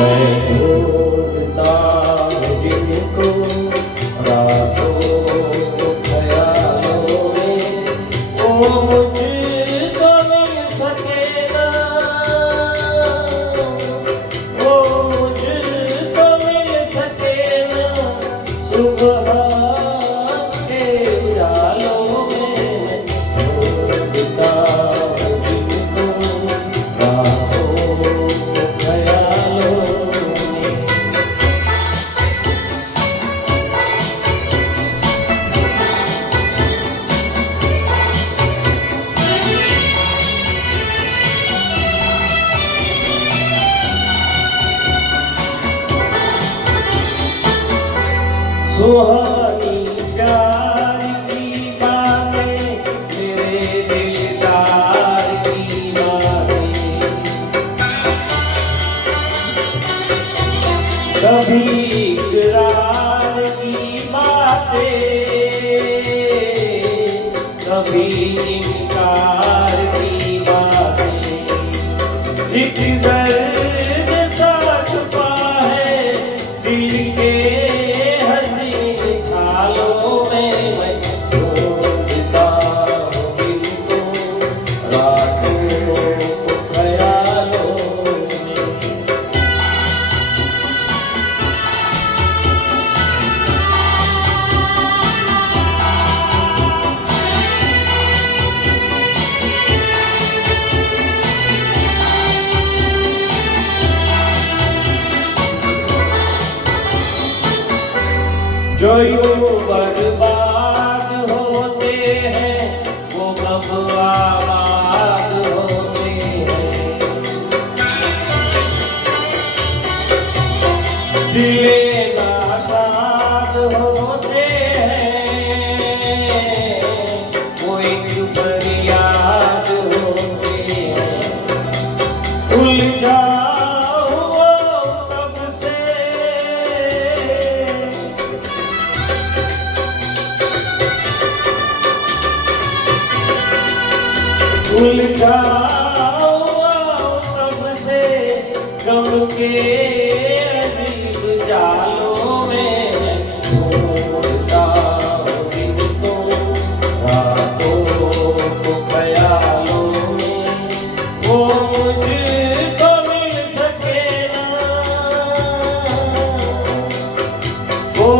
मैं ढूंढता हूँ जिनको रातों को ख्यालों में, वो मुझको मिल सके ना, वो मुझको मिल सके ना। सुबह के उजालों में ढूंढता हूँ जिनको रातों को ख्यालों में। सुहानी प्यार की बातें, मेरे दिलदार की बातें, कभी इकरार की बातें, कभी इनकार की बातें। एक दर्द सा छुपा है दिल के हसीन छालों में, मैं ढूंढता हूँ जिनको रातों को ख्यालों में। जो यूं बर्बाद होते हैं वो कब आबाद होते हैं। दिले नाशाद होते हैं वो एक फरियाद होते हैं। उलझा हुआ तब से उलझा हुआ तब से गम के अजीब जालों में, ढूंढता हूँ जिनको रातों को ख्यालों में, वो मुझको मिल सके ना, वो